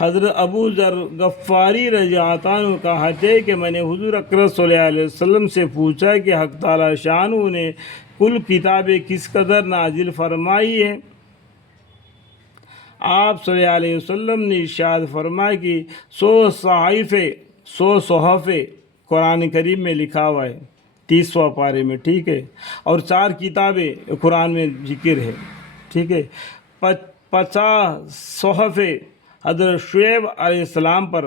حضرت ابو ذر غفاری رضی اللہ عنہ کہتے کہ میں نے حضور اکرم صلی اللہ علیہ وسلم سے پوچھا کہ حق تعالی شانہ نے کل کتابیں کس قدر نازل فرمائی ہے؟ آپ صلی اللہ علیہ وسلم نے ارشاد فرمایا کہ 100 صحف قرآن کریم میں لکھا ہوا ہے 30واں پارے میں، ٹھیک ہے، اور 4 کتابیں قرآن میں ذکر ہے، ٹھیک ہے، 50 صحف حضرت شعیب علیہ السلام پر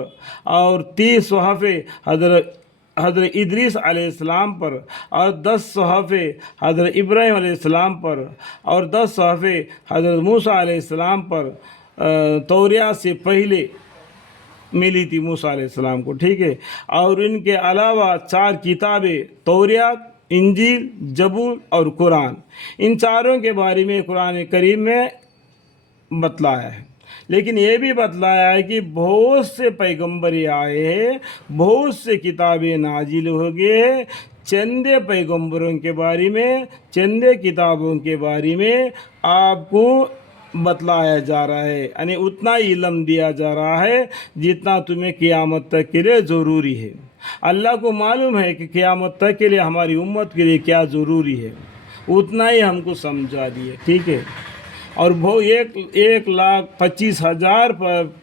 اور 30 صحف حضرت ادریس علیہ السلام پر اور 10 صحف حضرت ابراہیم علیہ السلام پر اور 10 صحف حضرت موسیٰ علیہ السلام پر توریات سے پہلے ملی تھی موسیٰ علیہ السلام کو، ٹھیک ہے، اور ان کے علاوہ 4 کتابیں توریات، انجیل، زبور اور قرآن، ان چاروں کے بارے میں قرآن کریم میں بتلایا ہے۔ لیکن یہ بھی بتلایا ہے کہ بہت سے پیغمبر آئے ہیں، بہت سے کتابیں نازل ہو گئے ہیں، چندے پیغمبروں کے بارے میں، چندے کتابوں کے بارے میں آپ کو بتلایا جا رہا ہے، یعنی اتنا علم دیا جا رہا ہے جتنا تمہیں قیامت تک کے لیے ضروری ہے۔ اللہ کو معلوم ہے کہ قیامت تک کے لیے ہماری امت کے لیے کیا ضروری ہے، اتنا ہی ہم کو سمجھا دیے، ٹھیک ہے۔ اور وہ 1,25,000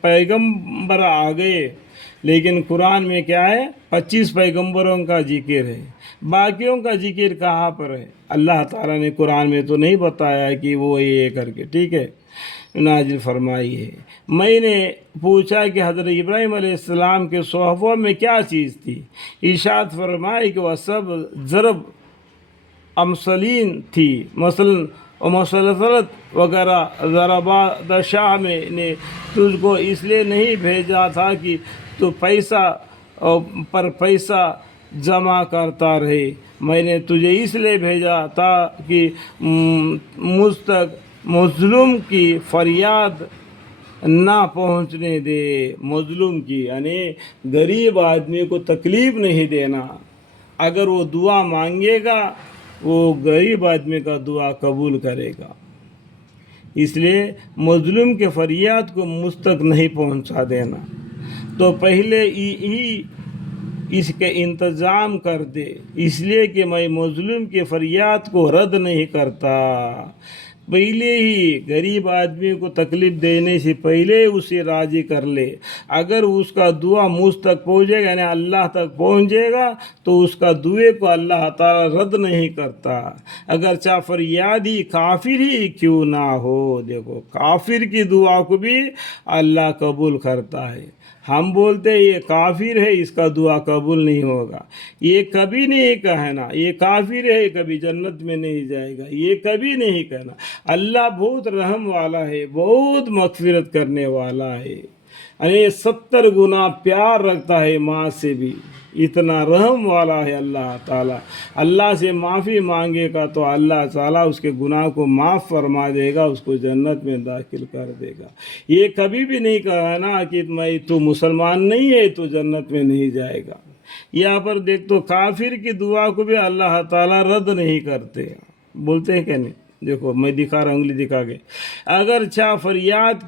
پیغمبر آ گئے، لیکن قرآن میں کیا ہے؟ 25 پیغمبروں کا ذکر ہے، باقیوں کا ذکر کہاں پر ہے؟ اللہ تعالیٰ نے قرآن میں تو نہیں بتایا ہے کہ وہ یہ کر کے، ٹھیک ہے، نازل فرمائی ہے۔ میں نے پوچھا کہ حضرت ابراہیم علیہ السلام کے صحفوں میں کیا چیز تھی؟ ارشاد فرمائی کہ وہ سب ضرب امثلین تھی، مثلاً مسلسلت وغیرہ۔ ضربات شاہ میں نے تجھ کو اس لیے نہیں بھیجا تھا کہ تو پیسہ پر پیسہ جمع کرتا رہے، میں نے تجھے اس لیے بھیجا تھا کہ مجھ تک مظلوم کی فریاد نہ پہنچنے دے۔ مظلوم کی یعنی غریب آدمی کو تکلیف نہیں دینا، اگر وہ دعا مانگے گا وہ غریب آدمی کا دعا قبول کرے گا، اس لیے مظلوم کے فریاد کو مجھ تک نہیں پہنچا دینا، تو پہلے ہی اس کے انتظام کر دے، اس لیے کہ میں مظلوم کے فریاد کو رد نہیں کرتا۔ پہلے ہی غریب آدمی کو تکلیف دینے سے پہلے اسے راضی کر لے، اگر اس کا دعا مجھ تک پہنچے گا یعنی اللہ تک پہنچے گا تو اس کا دعے کو اللہ تعالیٰ رد نہیں کرتا، اگر چاہ فریاد ہی کافر ہی کیوں نہ ہو۔ دیکھو کافر کی دعا کو بھی اللہ قبول کرتا ہے، ہم بولتے یہ کافر ہے اس کا دعا قبول نہیں ہوگا، یہ کبھی نہیں کہنا یہ کافر ہے کبھی جنت میں نہیں جائے گا، یہ کبھی نہیں کہنا۔ اللہ بہت رحم والا ہے، بہت مغفرت کرنے والا ہے، یعنی 70 گنا پیار رکھتا ہے ماں سے بھی، اتنا رحم والا ہے اللہ تعالیٰ۔ اللہ سے معافی مانگے گا تو اللہ تعالیٰ اس کے گناہ کو معاف فرما دے گا، اس کو جنت میں داخل کر دے گا۔ یہ کبھی بھی نہیں کہا نا کہ تو مسلمان نہیں ہے تو جنت میں نہیں جائے گا۔ یہاں پر دیکھ تو کافر کی دعا کو بھی اللہ تعالیٰ رد نہیں کرتے، بولتے ہیں کہ نہیں؟ دیکھو میں دکھا رہا ہوں، انگلی دکھا کے، اگر چاہ فریاد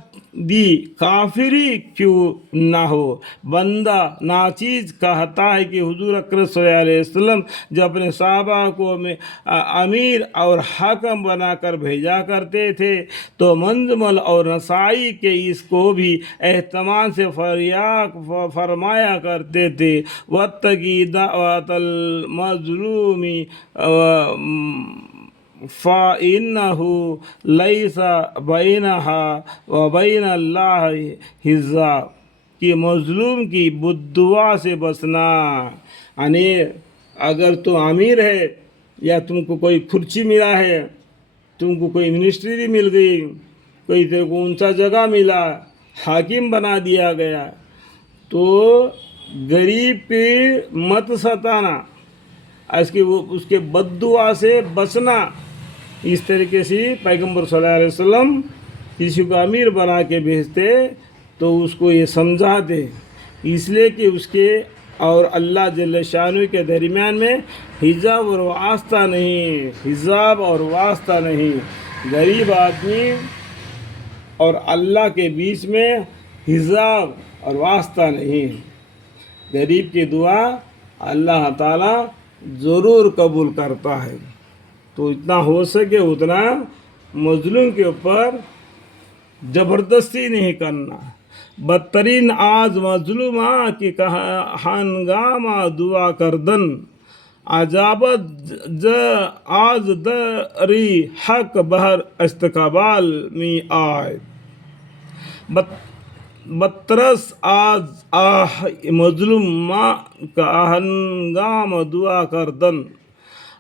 دی کافر ہی کیوں نہ ہو۔ بندہ ناچیز کہتا ہے کہ حضور اکرم صلی اللہ علیہ وسلم جب اپنے صحابہ کو امیر اور حاکم بنا کر بھیجا کرتے تھے تو منجمل اور نسائی کے اس کو بھی اہتمام سے فرمایا کرتے تھے، وَاتَّقِ دَعْوَةَ الْمَظْلُومِ فَإِنَّهُ لَيْسَ بَيْنَهَا وَبَيْنَ اللَّهِ حِجَابٌ، کہ مظلوم کی بد دعا سے بچنا، یعنی اگر تو امیر ہے یا تم کو کوئی کرسی ملا ہے، تم کو کوئی منسٹری مل گئی، کوئی تیرے کو اونچا جگہ ملا، حاکم بنا دیا گیا، تو غریب پہ مت ستانا، اس کے بد دعا سے بچنا۔ اس طریقے سے پیغمبر صلی اللہ علیہ وسلم کسی کو امیر بنا کے بھیجتے تو اس کو یہ سمجھاتے، اس لیے کہ اس کے اور اللہ جل شانہ کے درمیان میں حجاب اور واسطہ نہیں، حجاب اور واسطہ نہیں، غریب آدمی اور اللہ کے بیچ میں حساب اور واسطہ نہیں ہے۔ غریب کی دعا اللہ تعالیٰ ضرور قبول کرتا ہے، تو اتنا ہو سکے اتنا مظلوم کے اوپر زبردستی نہیں کرنا۔ بدترین آج مظلومہ کی ہنگامہ دعا کردن، عجابت آج دری حق بہر استقبال می آئے۔ بترس آج مظلومہ کا ہنگامہ دعا کردن،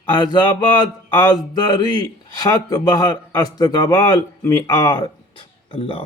عجابت آج دری حق بہر استقبال می آئے۔ اللہ